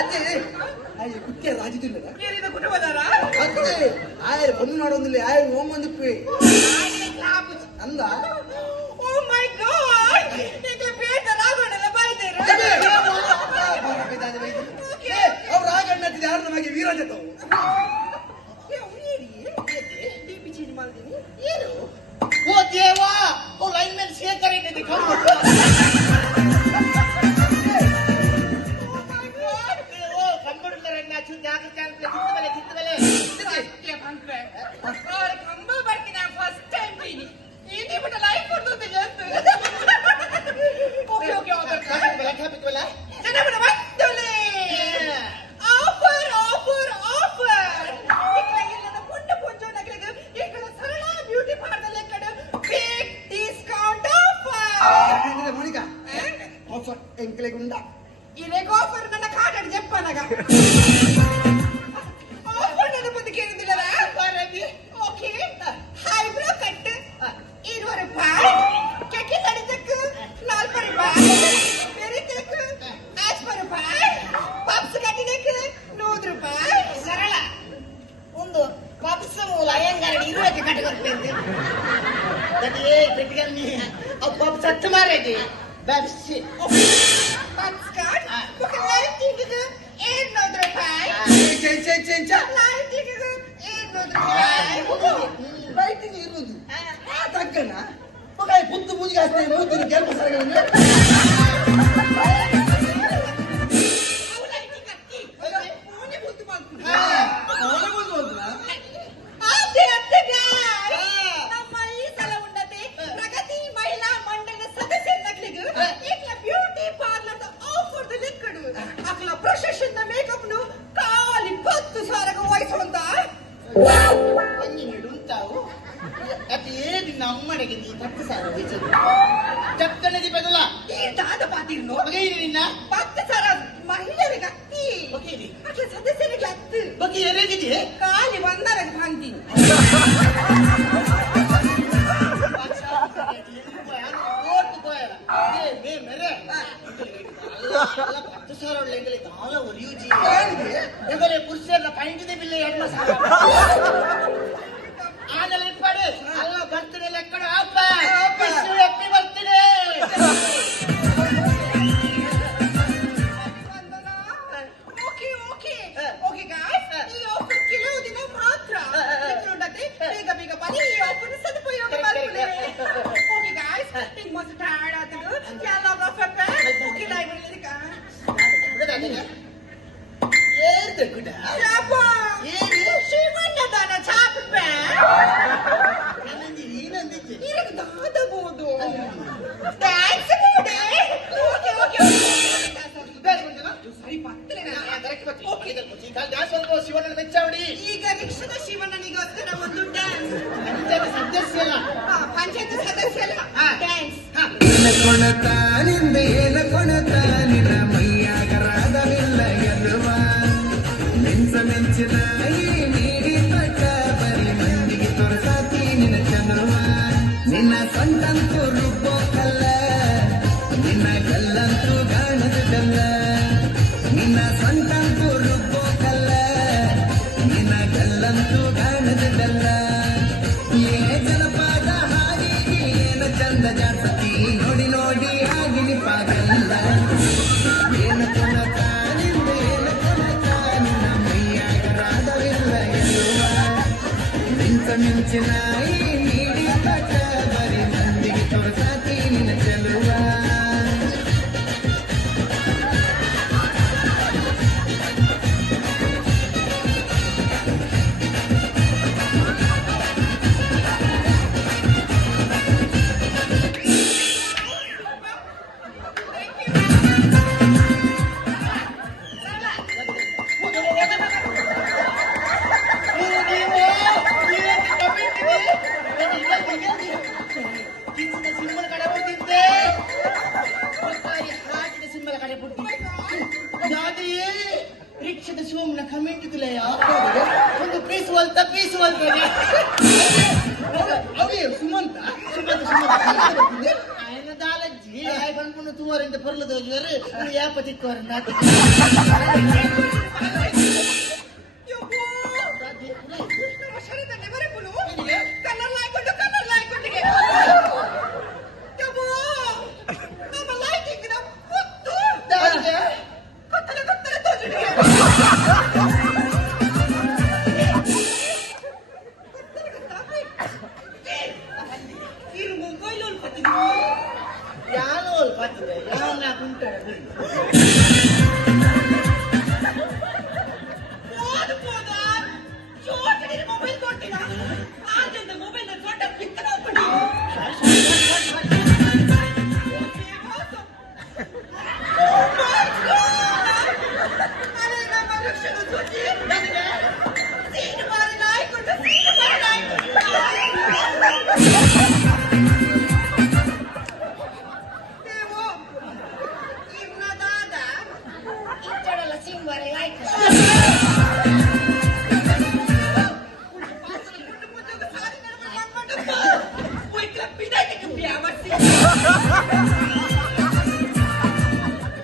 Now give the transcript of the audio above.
ಅದೇ ಕುಕ್ಕೆ ರಾಜಿದಿಲ್ಲ ಕುಟುಂಬದಾರ ಅದೇ ಆಯ್ರ ಬಂದು ನೋಡೊಂದಿಲ್ಲ ಆಯ್ರ ಹೋಮಂದಿಪ್ಪಿ ಅಂದ ಓ ಮೈ ಗಾಡ್ ನಿಮಗೆ ಬೇಡ ರಾಗೋಣಲ್ಲ ಬೈದೇರ ಅವ್ರು ರಾಗಣ್ಣತ್ತಿದ ಯಾರ ನಮಗೆ ವೀರಜತವು ಓ ದೇವಾ ಓ ಲೈನ್ ಮ್ಯಾನ್ ಶೇಖರ್ ಇಟ್ಟಿದ್ದೆ ఎంకలేకుండా ఇదే ఆఫర్ నన్న కాటడి చెప్పనగా ఆఫర్ నన్న ముందు కేందిలరా బరది ఓకే హైబ్రో కట్ 20 ರೂಪಾಯಿ ಕೆಕ್ಕೆ ತಡಿದಕ್ಕೆ 40 ರೂಪಾಯಿ ಬೇರೆ ತೆಕ್ 50 ರೂಪಾಯಿ ಪಪ್ಸ್ ಕಟ್ಟಿದಕ್ಕೆ 100 ರೂಪಾಯಿ ಸರಳ ಒಂದು ಪಪ್ಸ್ ಮೂಲ ಅಯ್ಯಂಗಾರಡಿ 20 ಕಟ್ಟಿ ಬರ್ತೇನೆ ದಡಿಯೇ ಬಿಟ್ಗನ್ನಿ ಆ ಪಪ್ಸ್ ಹತ್ತು ಮಾರೇದಿ Babsi. Pats card. Look at lighting it. Ain't no ರೂಪಾಯಿ. Lighting it. Ain't no ರೂಪಾಯಿ. ಲೈಟಿಂಗ್ ಇರುವುದು ತಕ್ಕನ ಮಗ ಪುತ್ತು ಮೂಜಿಗೆ ಅಷ್ಟೇ ಮೂತಿನ ಕೆಲಸ ಸರಗಳನ್ನು ನಮ್ಮನೆಗೆ ನೀ 10 ಸಾವಿರ ಚಕ್ಕನದಿ ಬದಲ ಈ ದಾದ ಪಾತಿರ್ನು ಬಗೆಯಿರಿ ನಿನ್ನ 10 ಸಾವಿರ ಮಹಿಳೆಯರಿಗೆ ಅತ್ತಿ ಬಗೆಯಿರಿ ಅಟ್ಲ ಸದಸ್ಯರಿಗೆ ಅತ್ತು ಬಗೆ ಎರೆಗಿದೆ ಕಾಲಿ ಬಂದರಗೆ ಭಾಂತೀನಿ ಓಟ್ ಗೋಯರ ಮೇ ಮೇರೆ ಅಲ್ಲ 10 ಸಾವಿರ ಒಳ್ಳೆಂಗಲೆ ದಾಲ ಒಲಿಯುಜಿ ಎಂಗಲೆ ಪುರುಷರ ಪೈಂಟಿದೆ ಬಿಲ್ಲೆ ಎಣ್ಣ ಸಾವಿರ ಆನಲೆ ಪಡೆ ಅಲ್ಲ ಬರ್ತಿದೆ ಲೆಕ್ಕಡ ಅಪ್ಪ ವಿಶ್ವ ಎಪ್ಪಿ ಬರ್ತಿದೆ ಓಕೆ ಓಕೆ ಓಕೆ ಗಾಯ್ಸ್ ಈ ಆಫರ್ ಕೆಲವು ದಿನ ಮಾತ್ರ ನೋಡತ್ತೆ ಬೇಗ ಬೇಗ ಬನ್ನಿ ಈ ಆಫರ್ ಸದುಪಯೋಗ ಮಾಡ್ಕೊಳ್ಳಿ ಓಕೆ ಗಾಯ್ಸ್ ಈಗ ಮಸ್ತ್ ಟೈರ್ಡ್ ಆತದು ಎಲ್ಲ ಆಫರ್ ಓಕೆ ಲೈವ್ ಇದಕ್ಕ ಏರ್ದೆ ಗುಡ ಯಾಪ ಏರಿ ಶ್ರೀಮಂತನ ಚಾಪೆ ಏನಂದಿದ್ದೆ ಇದಕ್ಕೆ ದಾದಬಹುದು ಥ್ಯಾಂಕ್ಸ್ ಗುಡೆ ಓಕೆ ಓಕೆ ಸರಿ ಪತ್ತಲೆ ಶಿವನ ಮೆಚ್ಚಾವಡಿ ಈಗ ರಿಕ್ಷದ ಶಿವಣ್ಣನಿಗೋಸ್ಕರ ಒಂದು ಡ್ಯಾನ್ಸ್ ಸದಸ್ಯ ಪಂಚಾಯತ್ ಸದಸ್ಯ ಡ್ಯಾನ್ಸ್ ಕೊಣತಾನಿಂದ ಕೊಣತಾನಿನ ಮೈಯಾಗರಾಗವಿಲ್ಲ ಎನ್ನುವ ಮಿಂಚ ಮಿಂಚಿನ ನೀಡಿ ಪಟ್ಟ ಬರಿ ಮಂದಿಗೆ ತೋರಿಸಾತಿ ನಿನ್ನ ಚಂದ್ರವ ನಿನ್ನ ಸೊಂಟಂತೂ ರುಬ್ಬೋಕಲ್ಲ ನಿನ್ನ ಗಲ್ಲಂತೂ ಗಾಣದಲ್ಲ ನಿನ್ನ ಸೊಂಟಂತೂ ರುಬ್ಬೋಕಲ್ಲ ನಿನ್ನ ಗಲ್ಲಂತೂ ಗಾಣದಲ್ಲ ಏ ಜನಪದ ಹಾಡಿಗೆ ಏನ ಚಂದ ಜಾಸ್ತಿ ನೋಡಿ ನೋಡಿ ಆಗಿನಿ ಪಾಗಲ್ಲ ಏನು ಕೊನತಾನಿಂದ ಏನು ಕೊನತಾನಿನ ಮೈಯಾಗರಾದವಿಲ್ಲ ಎನ್ನುವ ಮಿಂಚ ಮಿಂಚಿನ ನೀಡಿ ಪಟ್ಟ ಬರಿ ಮಂದಿಗೆ ತೋರಿಸಾತಿ ನಿನ್ನ ಚೆಲುವ ಸಿಂಬಲ್ ಕಡೆ ಬಿಡ್ತಿದ್ದೆ ಹಾಕಿದ ಸಿಂಬಲ್ ಕಡೆ ಬಿಡ್ತಿದ್ದೆ ದಾದಿಯೇ ರಿಕ್ಷದ ಶಿವಮ್ನ ಕಮೆಂಟ್ ಇದ್ದಿಲ್ಲಯ್ಯ ಒಂದು ಪೀಸ್ ಹೊಲ್ತಾನೆ ಅವೇ ಸುಮಂತ ಸುಮಂತ ಆಯನ ದಾಲಜ್ಜಿ ಈ ಹಾಯ್ ಬಂದ್ಕೊಂಡು ತೂವರಿಂದ ಬರ್ಲದ ಹೋಗಿವರು ಯಾಪ ತಿಕ್ಕವರ ನಾಟಿ ನಮ್ಮ ಶರೀರದಲ್ಲಿ ಬರಬುಲು ಕಣ್ಣಲ್ಲಿ ಹಾಕೊಂಡು ಹಾಕೊಂಡಿಗೆ ಯಬ್ಬೋ ನಮ್ಮ ಲೈಟಿಂಗ್ ನ ಮುತ್ತು ಗೊತ್ತಲೆ ತೋಜುಡಿಗೆ ನೀನು ಮೊಬೈಲ್ ಅಲ್ಲಿ ಬರ್ತಿದ್ದೆ ಯಾನೋ ಅಲ್ಲಿ ಬರ್ತಿದೆ ಯಾವನ್ನ ಕುಂಟಾಡ ಮೊಬೈಲ್ ಕೊಟ್ಟಿನ ಆದ್ರಿಂದ ಮೊಬೈಲ್ ದೊಡ್ಡ ಪಿಕ್ಕನ ಹೋಗ್ಬಿಟ್ಟು Wait, lapida que cambiaba así.